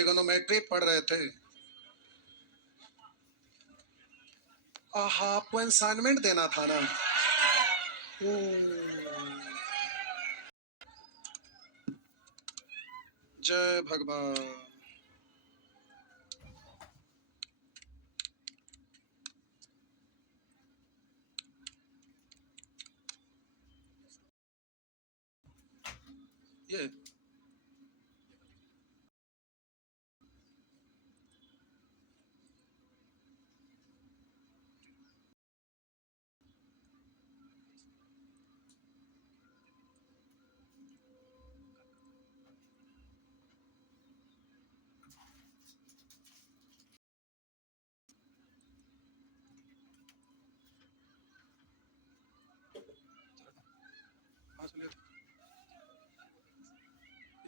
Trigonometry पढ़ रहे थे। आपको असाइनमेंट देना था ना। जय भगवान। ये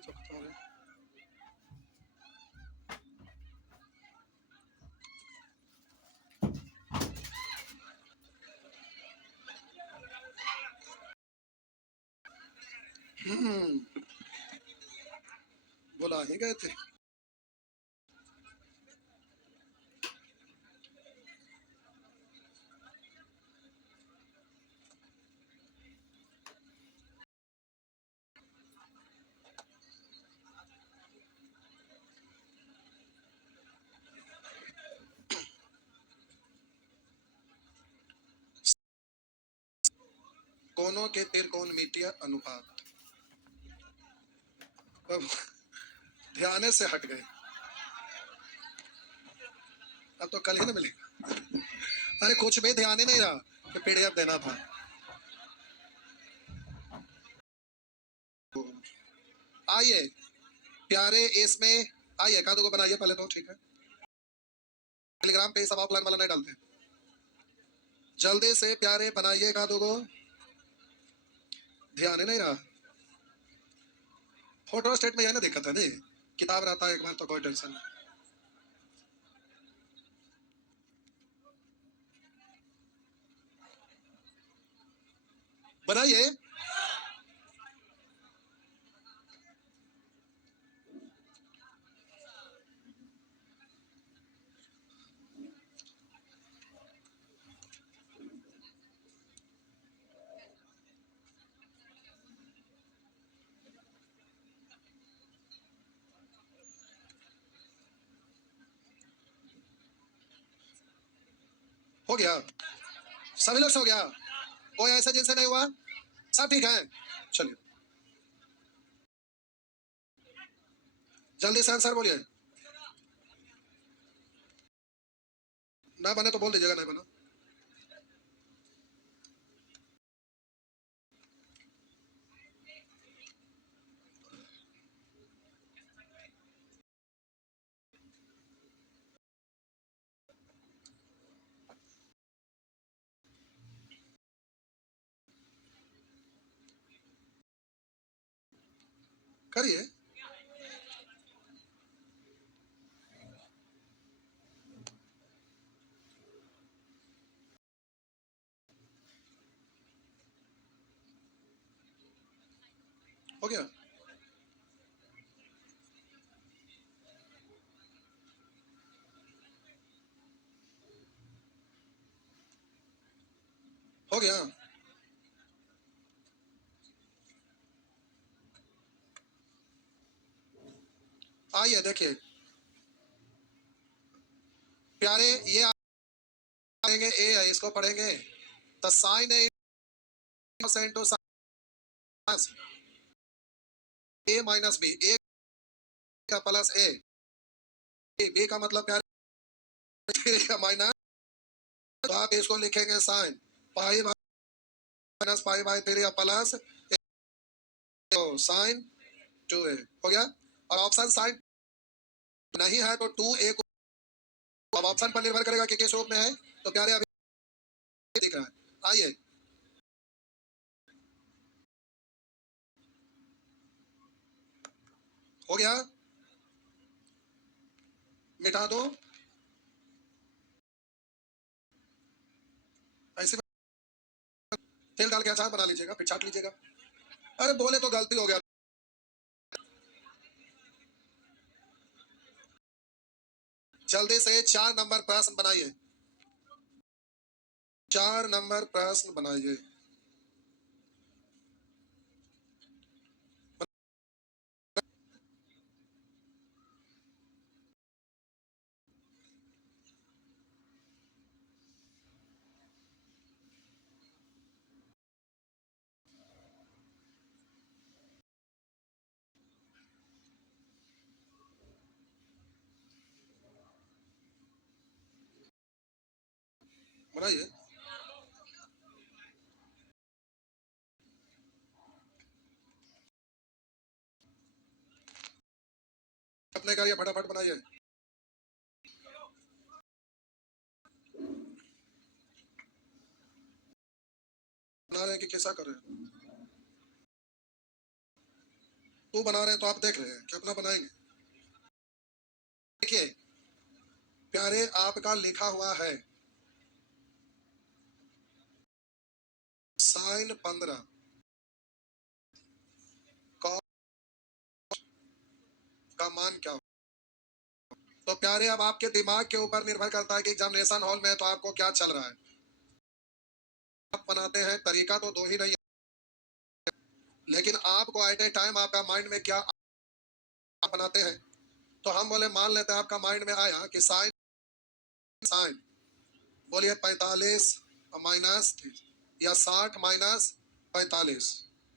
तो खत्म हो गया। बोला ही गए थे। कोनों के त्रिकोणमितीय अनुपात। अब ध्यान से हट गए। अब तो कल ही ना मिलेगा। अरे कुछ भी ध्यान ही नहीं रहा कि पीडीएफ देना था। आइए प्यारे, इसमें आइए कादू को बनाइए पहले तो। ठीक है, टेलीग्राम पे सब ऑफलाइन वाला नहीं डालते। जल्दी से प्यारे बनाइए कादू को। ध्यान ही नहीं रहा। फोटो स्टेट में यह ना दिक्कत है नहीं, किताब रहता है एक बार तो कोई टेंशन नहीं। बनाइए। हो गया, सभी लोग सो गया, कोई ऐसा जिनसे नहीं हुआ, सब ठीक है। चलिए जल्दी से आंसर बोलिए। ना बने तो बोल दीजिएगा नहीं बना। करिए। हो गया, हो गया। आइए देखिए प्यारे, ये आएंगे ए है, इसको पढ़ेंगे तो sign A into sign A minus B, ए का प्लस ए, बी का मतलब प्यारे का माइनस, तो आप इसको लिखेंगे sine pi minus pi by 3 या प्लस तो साइन 2a। हो गया। और ऑप्शन साइन नहीं है तो 2a को, अब ऑप्शन पर निर्भर करेगा कि किस रूप में है। तो प्यारे अभी दिख रहा है। आइए हो गया, मिटा दो। ऐसे तेल डाल के अचार बना लीजिएगा, फिर चाट लीजिएगा। अरे बोले तो गलती हो गया। जल्दी से 4 नंबर प्रश्न बनाइए, 4 नंबर प्रश्न बनाइए। बनाइए, अपने करिए, फटाफट बनाइए। बना रहे हैं कि कैसा कर रहे हैं? तू बना रहे हैं तो आप देख रहे हैं कि अपना बनाएंगे। देखिए प्यारे, आपका लिखा हुआ है साइन 15 का मान क्या हो? तो प्यारे, अब आपके दिमाग के ऊपर निर्भर करता है कि एग्जामिनेशन हॉल में तो आपको क्या चल रहा है। आप बनाते हैं, तरीका तो दो ही नहीं है, लेकिन आपको एट ए टाइम आपका माइंड में क्या आप बनाते हैं। तो हम बोले, मान लेते हैं आपका माइंड में आया कि साइन साइन बोलिए 45 माइनस या 60 माइनस 45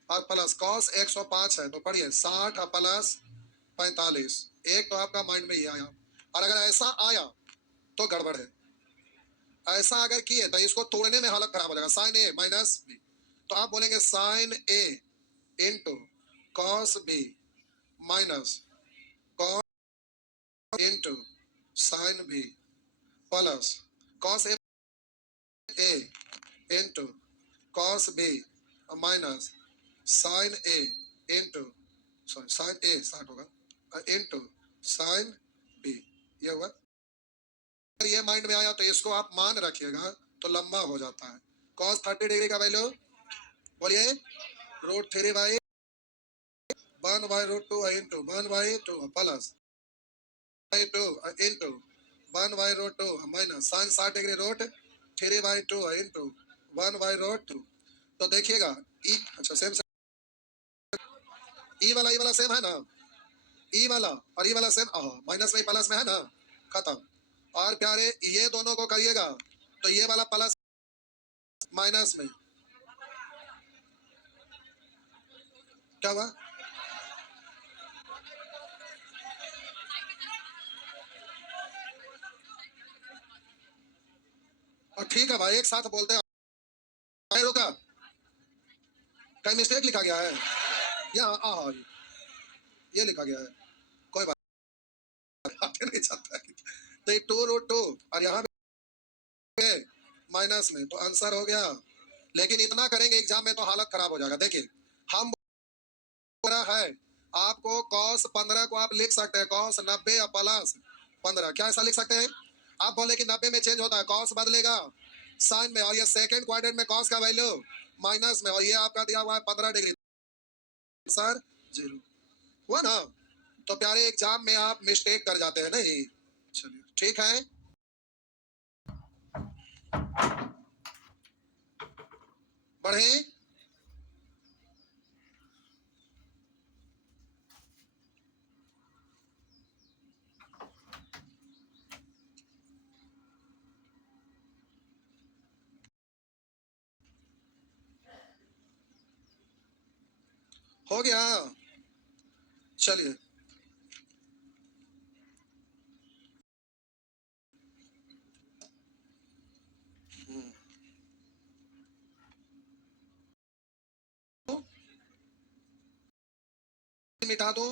और प्लस कॉस 105 है, तो पढ़िए 60 प्लस 45। एक तो आपका माइंड में ये आया, और अगर ऐसा आया तो गड़बड़ है। ऐसा अगर किए तो इसको तोड़ने में हालत खराब हो जाएगा। साइन ए माइनस बी, तो आप बोलेंगे sine A into cos B minus cos into sine B plus cos A into cos B minus sine A into sorry sine A start होगा इंटू साइन बी। ये हुआ। अगर ये माइंड में आया तो इसको आप मान रखिएगा तो लंबा हो जाता है। कॉस 30 डिग्री का वैल्यू बोलिए √3 1 by √2 into 1 by 2 plus 2 into 1 by √2 minus sine 60 degree √3/2 into 1 by √2। तो देखिएगा ई, अच्छा सेम ई वाला सेम है ना, ई वाला और ई वाला सेम, माइनस में प्लस में है ना, खत्म। और प्यारे ये दोनों को करिएगा तो ये वाला प्लस माइनस में क्या हुआ? और ठीक है भाई, एक साथ बोलते हैं। रुका, कहीं मिस्टेक लिखा गया है यहाँ? ये लिखा गया है, कोई बात नहीं चाहता है। तो ये 2 √2 और यहाँ पे माइनस में, तो आंसर हो गया। लेकिन इतना करेंगे एग्जाम में तो हालत खराब हो जाएगा। देखिए हम बोल रहा है आपको कॉस 15 को आप लिख सकते हैं कॉस 90 या प्लस 15, क्या ऐसा लिख सकते हैं? आप बोले कि 90 में चेंज होता है, कॉस बदलेगा साइन में, और ये सेकंड क्वाड्रेंट में कॉस का वैल्यू माइनस में, और ये आपका दिया हुआ है 15 डिग्री, सर 0 हुआ ना। तो प्यारे एग्जाम में आप मिस्टेक कर जाते हैं नहीं। चलिए ठीक है, बढ़े। हो गया, चलिए। मिटा दो,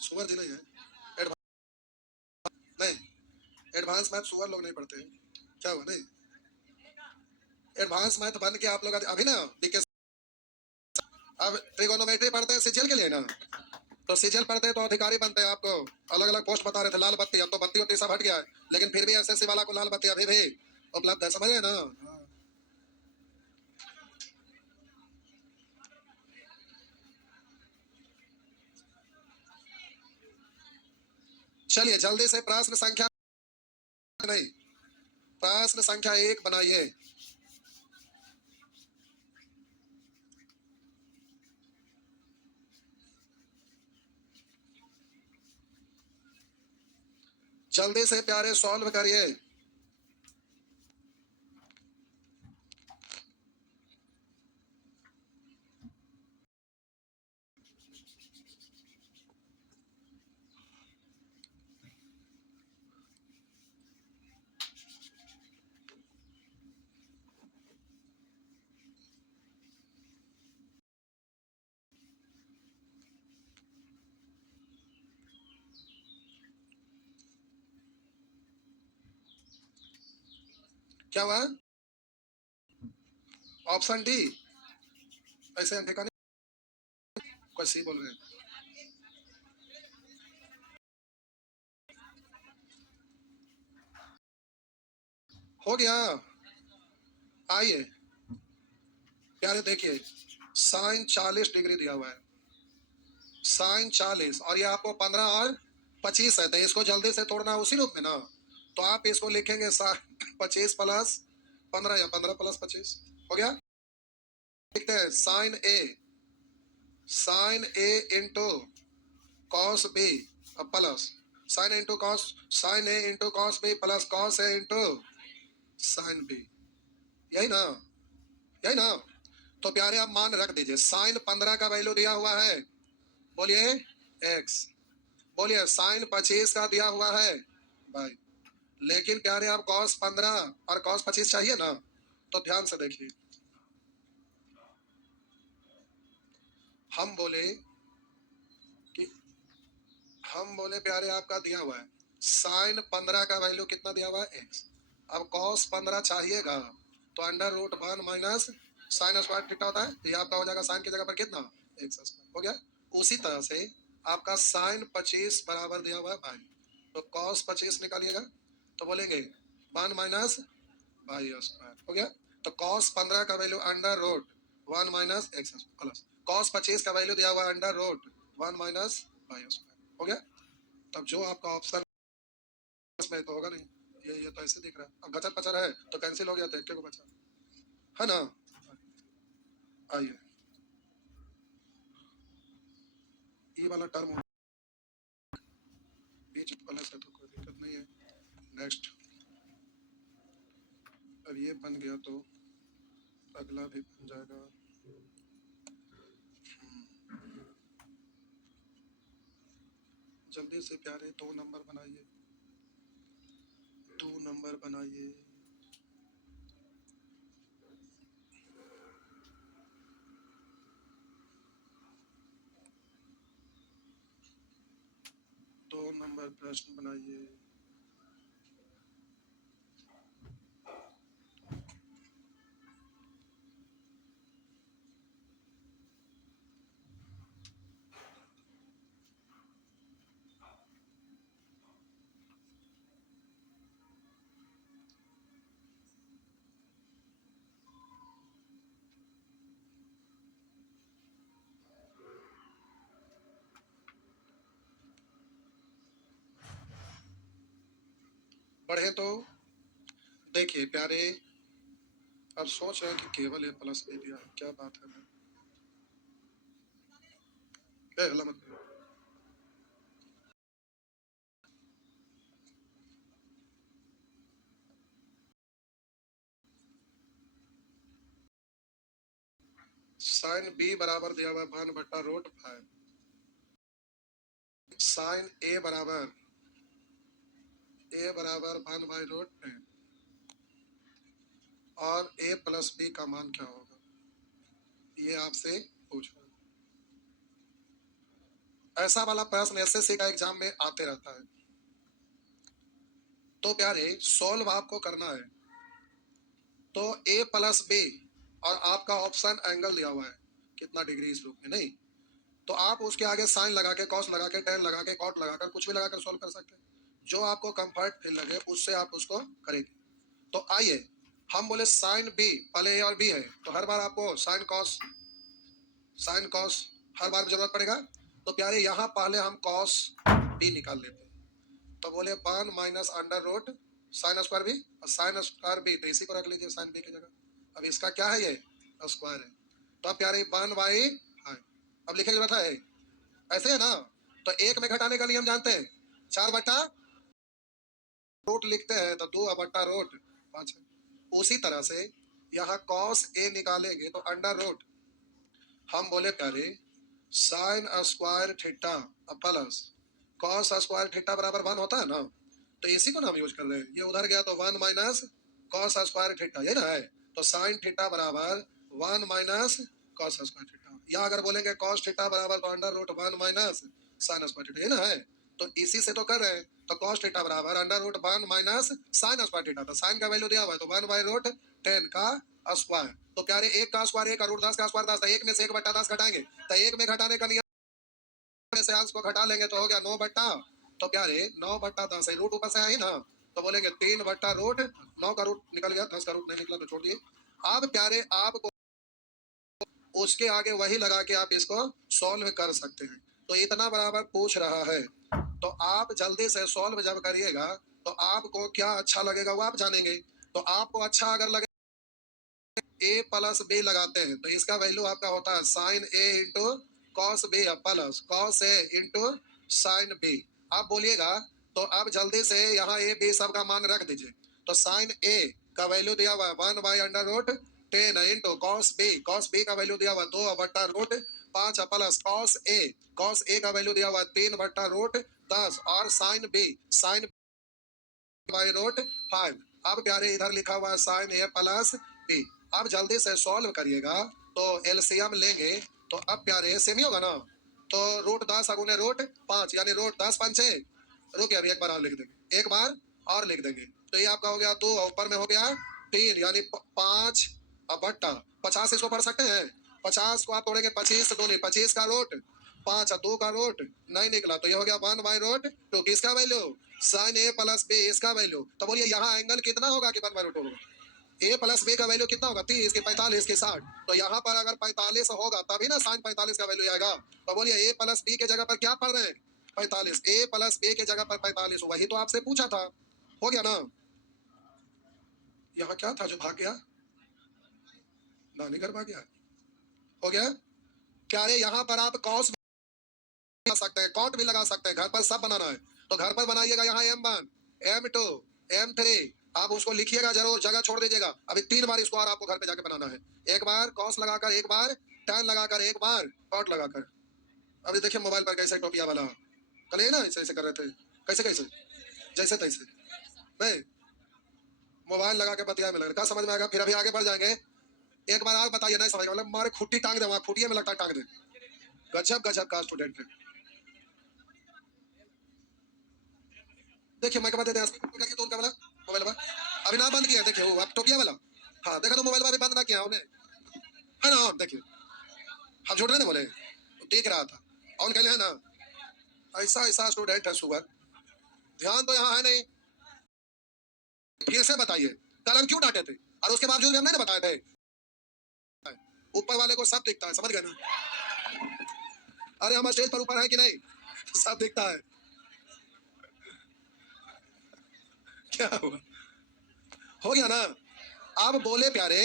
सुअर जी नहीं है, नहीं एडवांस मैथ सुअर लोग नहीं पढ़ते हैं। क्या हुआ? नहीं एडवांस मैथ बन के आप लोग अभी ना डीके, अब ट्रिगोनोमेट्री पढ़ते हैं सीजीएल के लिए ना, तो सीजीएल पढ़ते हैं तो अधिकारी बनते हैं। आपको अलग अलग पोस्ट बता रहे थे, लाल बत्ती, अब तो बत्ती होती सब हट गया है, लेकिन फिर भी एसएससी वाला को लाल बत्ती अभी भी उपलब्ध है, समझ रहे ना? हाँ। चलिए जल्दी से प्रश्न संख्या नहीं, प्रश्न संख्या 1 बनाइए। जल्दी से प्यारे सॉल्व करिए। क्या हुआ? Option D. ऐसे अंधेका नहीं, कोई सी बोल रहे हैं। हो गया। आइए प्यारे देखिए, साइन 40 डिग्री दिया हुआ है, साइन 40, और ये आपको 15 और 25 है, तो इसको जल्दी से तोड़ना है उसी रूप में ना। तो आप इसको लिखेंगे साइन 25 प्लस 15 या 15 प्लस 25। हो गया। लिखते हैं sine A into cos B plus sine into cos, sine A into cos B plus cos A into sine B. यही ना, यही ना। तो प्यारे आप मान रख दीजिए, साइन 15 का वैल्यू दिया हुआ है, बोलिए एक्स। बोलिए साइन 25 का दिया हुआ है भाई। लेकिन प्यारे आप कॉस 15 और कॉस 25 चाहिए ना, तो ध्यान से देखिए। हम बोले कि हम बोले प्यारे आपका दिया हुआ है साइन 15 का वैल्यू कितना दिया हुआ है एक्स। अब कॉस 15 चाहिएगा तो under root 1 minus sine square theta होता है, तो ये आपका हो जाएगा साइन की जगह पर कितना एक्स स्क्वायर। हो गया। उसी तरह से आपका साइन 25 बराबर दिया हुआ है भाई, तो कॉस 25 निकालिएगा तो बोलेंगे 1 माइनस बाई स्क्वायर। हो गया। तो कॉस 15 का value under root 1 minus x plus cos 25 का वैल्यू दिया हुआ है under root 1 minus by square. हो गया। तब जो आपका ऑप्शन में तो होगा नहीं, ये तो ऐसे दिख रहा है। अब गचर पचर है तो कैंसिल हो गया, तो एक को बचा है ना। आइए ये वाला टर्म बीच प्लस है तो कोई दिक्कत नहीं है। नेक्स्ट, अब ये बन गया तो अगला भी बन जाएगा। जल्दी से प्यारे 2 नंबर बनाइए, 2 नंबर बनाइए। दो नंबर प्रश्न बनाइए। बढ़े तो देखिए प्यारे, अब सोच रहे हैं कि केवल ए प्लस बी दिया है, क्या बात है। हल्ला मत करो। साइन बी बराबर दिया हुआ है 1 बट्टा रूट 5, साइन ए बराबर 1 बाई रूट 10, और ए प्लस बी का मान क्या होगा, ये आपसे पूछ रहा हूं। ऐसा वाला प्रश्न एसएससी का एग्जाम में आते रहता है। तो प्यारे सॉल्व आपको करना है, तो ए प्लस बी और आपका ऑप्शन एंगल दिया हुआ है कितना डिग्री इस रूप में, नहीं तो आप उसके आगे साइन लगा के, कॉस लगा के, टेन लगा के, कॉट लगा कर, कुछ भी लगाकर सॉल्व कर सकते हैं। जो आपको कंफर्ट फील लगे उससे आप उसको करेंगे। तो आइए हम बोले साइन बी, पहले ए और बी है तो हर बार आपको साइन कॉस हर बार जरूरत पड़ेगा। तो प्यारे यहाँ पहले हम कॉस बी निकाल लेते हैं, तो बोले 1 minus under root sine square B, और साइन स्क्वायर बी तो इसी को रख लीजिए साइन बी की जगह। अब इसका क्या है, ये स्क्वायर है, तो अब प्यारे 1 बाई, हाँ अब लिखे जरूरत है ऐसे है ना। तो एक में घटाने का नियम जानते हैं, 4 बट्टा रूट लिखते हैं तो 2 बट्टा रूट 5 है। उसी तरह से यहाँ कॉस ए निकालेंगे तो अंडर रूट, हम बोले प्यारे sign square theta plus cos square theta बराबर 1 होता है ना, तो इसी को ना हम यूज कर रहे हैं। ये उधर गया तो 1 माइनस कॉस स्क्वायर थीटा, ये ना है, तो साइन थीटा बराबर 1 माइनस कॉस स्क्वायर थीटा, या अगर बोलेंगे कॉस थीटा बराबर तो under root 1 minus sine square theta, ये ना है, तो इसी से तो कर रहे हैं। तो कॉस थीटा बराबर under root 1 minus sine square theta, तो साइन का वैल्यू दिया हुआ है तो 1 बाई रूट 10 का स्क्वायर। तो प्यारे एक का स्क्वायर, एक का रूट 10 का स्क्वायर 10, तो एक में से 1 बट्टा 10 घटाएंगे, तो एक में घटाने का नियम में से अंश को घटा लेंगे तो हो गया 9 बट्टा, तो प्यारे 9 बट्टा 10 है, रूट ऊपर से है ही ना, तो बोलेंगे 3 बट्टा रूट 9 का रूट निकल गया, 10 का रूट नहीं निकला तो छोड़ दिए। अब प्यारे आपको उसके आगे वही लगा के आप इसको सॉल्व कर सकते हैं। तो इतना बराबर पूछ रहा है, तो आप जल्दी से सॉल्व जब करिएगा तो आपको क्या अच्छा लगेगा वो आप जानेंगे। तो आपको अच्छा अगर लगे ए प्लस बी लगाते हैं तो इसका वैल्यू आपका होता है sine A into cos B plus cos A into sine B. आप बोलिएगा तो आप जल्दी से यहाँ ए बी सब का मान रख दीजिए। तो साइन ए का वैल्यू दिया हुआ है 1 by under root 10 into cos B का वैल्यू दिया हुआ है 2 बट्टा रूट 5 प्लस कॉस ए का वैल्यू दिया हुआ है 3 बट्टा रूट 10 और साइन बाई रूट 5। अब प्यारे इधर लिखा हुआ है साइन ए प्लस बी। अब जल्दी से सॉल्व करिएगा तो एलसीएम लेंगे तो अब प्यारे सेम ही होगा ना, तो रूट 10 अगुने रूट 5 यानी रूट 10 पंचे, रुकिए अभी एक बार और लिख देंगे, एक बार और लिख देंगे, तो ये आपका हो गया 2 ऊपर में हो गया 3 यानी 5 बट्टा 50 इसको पढ़ सकते हैं, 50 को आप तोड़ेंगे 25 2 नहीं 25 का रूट 5 2 का रूट नहीं निकला, तो ये हो गया 1 बाई रूट 2 किसका वैल्यू साइन ए प्लस बी इसका वैल्यू। तो बोलिए यहाँ एंगल कितना होगा कि 1 बाई रूट होगा, ए प्लस बी का वैल्यू कितना होगा 30 के 45 के 60, तो यहाँ पर अगर 45 होगा तभी ना साइन 45 का वैल्यू आएगा। तो बोलिए ए प्लस बी के जगह पर क्या पढ़ रहे हैं 45, ए प्लस बी के जगह पर 45, वही तो आपसे पूछा था, हो गया ना। यहाँ क्या था जो भाग गया, नानी घर भाग गया, हो गया। क्या रे यहाँ पर आप कॉस लगा सकते हैं, कॉट भी लगा सकते हैं, घर पर सब बनाना है तो घर पर बनाइएगा, यहाँ M1 M2 M3 आप उसको लिखिएगा जरूर, जगह छोड़ दीजिएगा। अभी 3 बार इसको और आपको घर पे जाके बनाना है, एक बार कॉस लगाकर, एक बार टैन लगाकर, एक बार कॉट लगाकर। अभी देखिए मोबाइल पर कैसे टोपिया वाला कल ये ना ऐसे ऐसे कर रहे थे, कैसे कैसे जैसे तैसे नहीं, मोबाइल लगा के बतिया में लग रहा, समझ में आएगा फिर अभी आगे बढ़ जाएंगे। एक बार आप बताइए नहीं समझ में, मतलब मारे खुट्टी टांग दे, वहां खुटिया में लगता है टांग दे, गजब गजब का स्टूडेंट है। देखिए मैं देते हैं तो उनका वाला मोबाइल अभी ना बंद किया, देखिए वो अब टोपिया वाला, हाँ देखा तो मोबाइल अभी बंद ना किया उन्हें, है ना, देखिए हम झूठ नहीं बोले, देख रहा था ऑन कहले है ना, ऐसा ऐसा स्टूडेंट है सुगर, ध्यान तो यहाँ है नहीं। फिर से बताइए कल हम क्यों डांटे थे और उसके बावजूद भी हम नहीं बताए थे, ऊपर वाले को सब दिखता है, समझ गए ना, अरे हम स्टेज पर ऊपर है कि नहीं सब दिखता है, क्या हुआ, हो गया ना। आप बोले प्यारे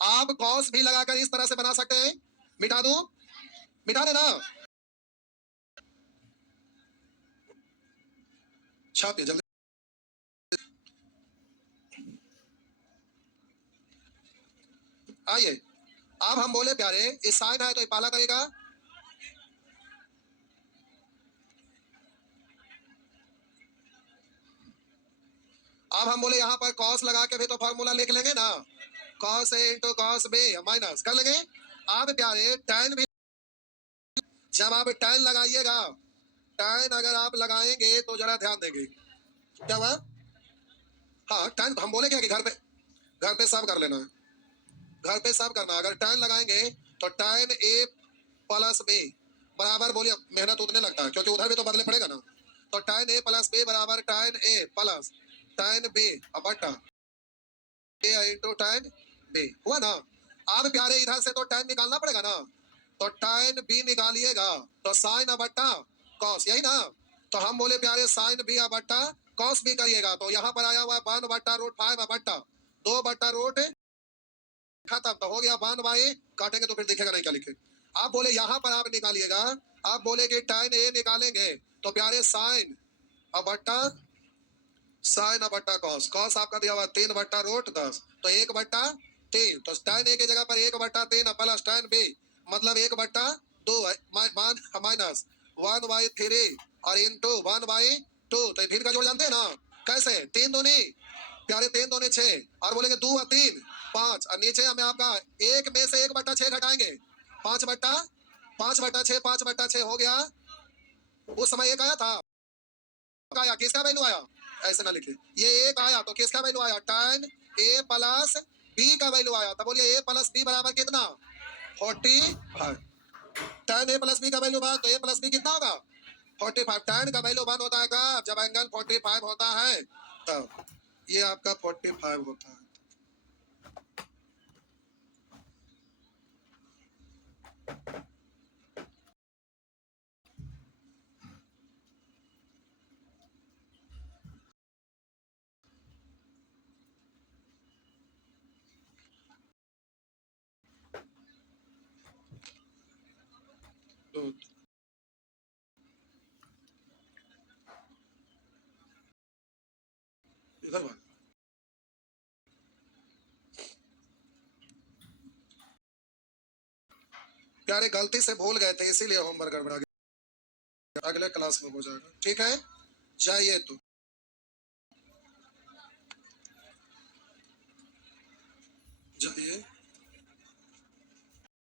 आप कॉस भी लगाकर इस तरह से बना सकते हैं, मिटा दूं, मिटा देना, छापिए जल्दी। आइए अब हम बोले प्यारे इस साइन है तो ये पाला करेगा, अब हम बोले यहाँ पर कॉस लगा के भी तो फॉर्मूला लिख लेंगे ना, cos A into cos B minus कर लेंगे। अब प्यारे टैन भी, जब आप टैन लगाइएगा, टैन अगर आप लगाएंगे तो जरा ध्यान देंगे क्या हुआ, हाँ टैन हम बोले क्या कि घर पे सब कर लेना है, घर पे सब करना, अगर टैन लगाएंगे तो टैन ए प्लस बी बराबर, बोलिए मेहनत उतने लगता है क्योंकि उधर भी तो बदले पड़ेगा ना, तो टैन ए प्लस बी बराबर tan A plus tan B बटा ए इंटू टैन बी, हुआ ना। अब प्यारे इधर से तो टैन निकालना पड़ेगा ना, तो टैन बी निकालिएगा तो साइन बट्टा कॉस, यही ना, तो हम बोले प्यारे साइन बी बट्टा कॉस बी करिएगा, तो यहाँ पर आया हुआ 1/√5 बट्टा 2/√, खत्म। तो हो गया 1 काटेंगे तो फिर दिखेगा नहीं क्या लिखे। आप बोले यहाँ पर आप निकालिएगा, आप बोले कि tan ए निकालेंगे तो प्यारे साइन बट्टा कॉस, कॉस आपका दिया हुआ 3/√10, तो 1/3, तो tan ए की जगह पर 1/3 प्लस tan बी मतलब 1/2 माइनस 1/3 और इंटू 1/2। तो फिर का जोड़ जानते हैं ना कैसे, 3 दूनी प्यारे 3 दूनी 6 और बोलेंगे 2 और 3 5 और नीचे हमें आपका एक में से 1/6 घटाएंगे 5/6 5/6 हो गया। उस समय एक आया था, आया किसका वैल्यू आया, ऐसे ना लिखे, ये एक आया तो किसका वैल्यू आया, tan ए प्लस बी का वैल्यू आया। तो बोलिए ए प्लस बी बराबर कितना 45, tan ए प्लस बी का वैल्यू 1 तो ए प्लस बी कितना होगा 45। tan का वैल्यू 1 होता है कब, जब एंगल 45 होता है तब, ये आपका 45 होता है। तो इधर बात प्यारे गलती से भूल गए थे इसीलिए होमवर्क गड़बड़ा गया, अगले क्लास में हो जाएगा, ठीक है जाइए तो।